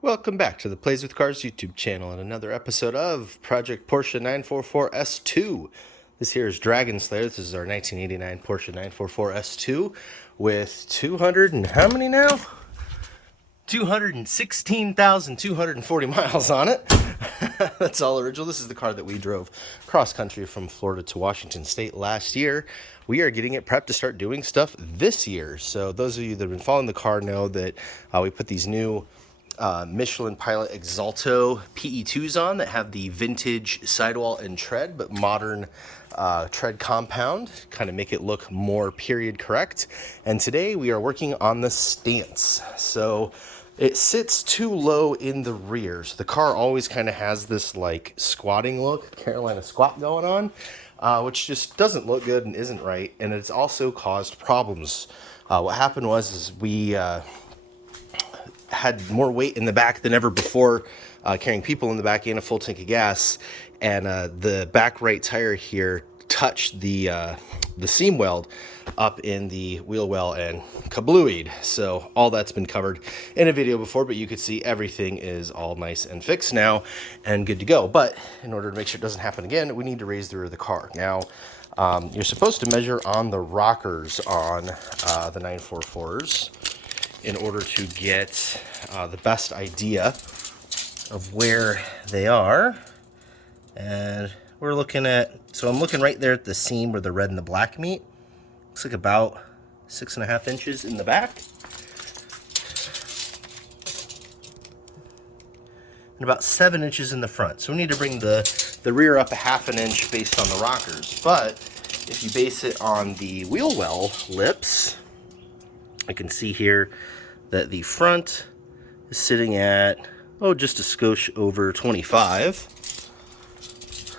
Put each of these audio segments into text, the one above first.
Welcome back to the Plays with Cars YouTube channel and another episode of Project Porsche 944 S2. This here is Dragon Slayer. This is our 1989 Porsche 944 S2 with 200 and how many now? 216,240 miles on it. That's all original. This is the car that we drove cross country from Florida to Washington State last year. We are getting it prepped to start doing stuff this year. So those of you that have been following the car know that we put these new Michelin Pilot Exalto PE2s on that have the vintage sidewall and tread, but modern tread compound, kind of make it look more period correct. And today we are working on the stance. So it sits too low in the rear. So the car always kind of has this like squatting look, Carolina squat going on, which just doesn't look good and isn't right. And it's also caused problems. What happened was we had more weight in the back than ever before, carrying people in the back and a full tank of gas, and the back right tire here touched the seam weld up in the wheel well and kablooied. So all that's been covered in a video before, but you could see everything is all nice and fixed now and good to go. But in order to make sure it doesn't happen again, we need to raise the rear of the car. Now, you're supposed to measure on the rockers on the 944s in order to get the best idea of where they are. And we're looking at, so I'm looking right there at the seam where the red and the black meet. Looks like about 6.5 inches in the back. And about 7 inches in the front. So we need to bring the rear up 1/2 inch based on the rockers. But if you base it on the wheel well lips, I can see here that the front is sitting at, just a skosh over 25.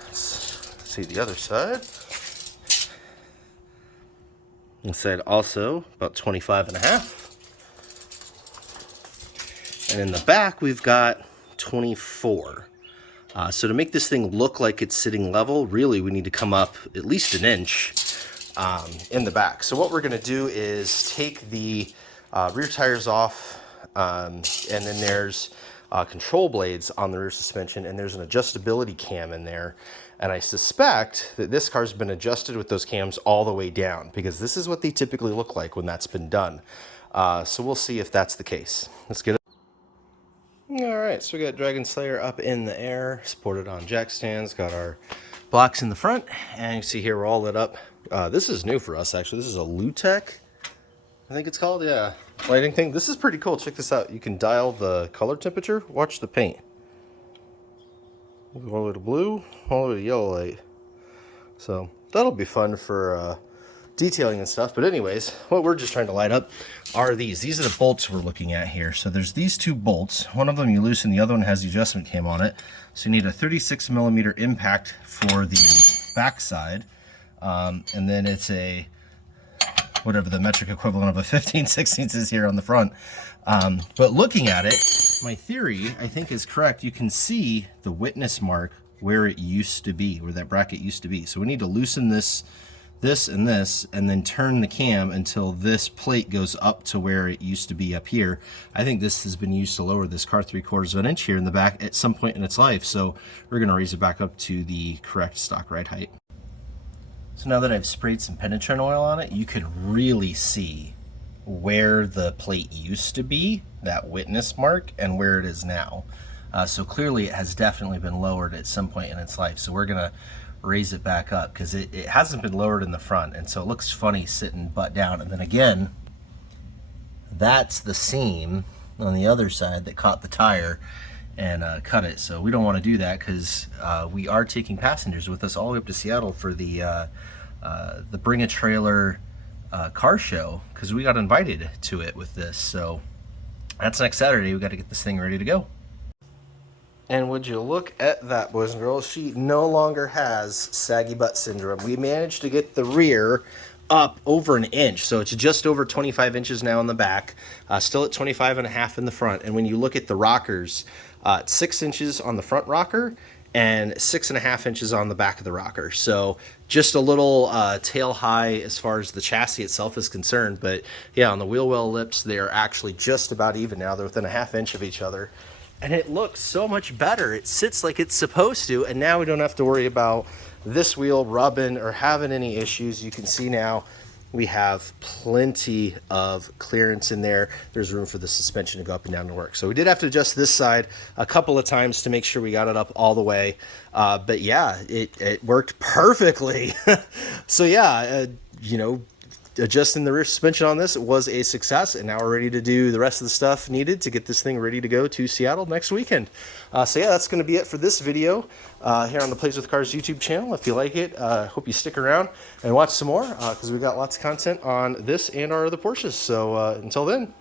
Let's see the other side. Inside also about 25.5. And in the back, we've got 24. So to make this thing look like it's sitting level, really we need to come up at least 1 inch in the back. So what we're gonna do is take the rear tires off, and then there's control blades on the rear suspension, and there's an adjustability cam in there. And I suspect that this car's been adjusted with those cams all the way down, because this is what they typically look like when that's been done. So we'll see if that's the case. Let's get it. All right, so we got Dragon Slayer up in the air, supported on jack stands, got our blocks in the front, and you see here we're all lit up. This is new for us, actually. This is a Lutech, I think it's called, yeah, lighting thing. This is pretty cool. Check this out. You can dial the color temperature. Watch the paint. All the way to blue, all the way to yellow light. So that'll be fun for detailing and stuff. But anyways, what we're just trying to light up are these. These are the bolts we're looking at here. So there's these 2 bolts. One of them you loosen, the other one has the adjustment cam on it. So you need a 36mm impact for the back side. And then it's a whatever the metric equivalent of a 15/16 is here on the front. But looking at it, my theory, I think, is correct. You can see the witness mark where it used to be, where that bracket used to be. So we need to loosen this, and then turn the cam until this plate goes up to where it used to be up here. I think this has been used to lower this car 3/4 of an inch here in the back at some point in its life. So we're gonna raise it back up to the correct stock ride height. So now that I've sprayed some penetrant oil on it, you could really see where the plate used to be, that witness mark, and where it is now. So clearly it has definitely been lowered at some point in its life. So we're gonna raise it back up, because it hasn't been lowered in the front, and so it looks funny sitting butt down. And then again, that's the seam on the other side that caught the tire and cut it. So we don't want to do that, because we are taking passengers with us all the way up to Seattle for the Bring a Trailer car show, because we got invited to it with this. So that's next Saturday. We got to get this thing ready to go. And would you look at that, boys and girls? She no longer has saggy butt syndrome. We managed to get the rear up over 1 inch, so it's just over 25 inches now in the back, still at 25.5 in the front. And when you look at the rockers, 6 inches on the front rocker and 6.5 inches on the back of the rocker. So just a little tail high as far as the chassis itself is concerned. But yeah, on the wheel well lips, they are actually just about even now. They're within 1/2 inch of each other. and it looks so much better. It sits like it's supposed to, and now we don't have to worry about this wheel rubbing or having any issues. You can see now we have plenty of clearance in there. There's room for the suspension to go up and down to work. So we did have to adjust this side a couple of times to make sure we got it up all the way. But yeah, it worked perfectly. So yeah, you know, adjusting the rear suspension on this was a success, and now we're ready to do the rest of the stuff needed to get this thing ready to go to Seattle next weekend. So yeah, that's going to be it for this video here on the Plays with Cars YouTube channel. If you like it, hope you stick around and watch some more because we've got lots of content on this and our other Porsches. So until then,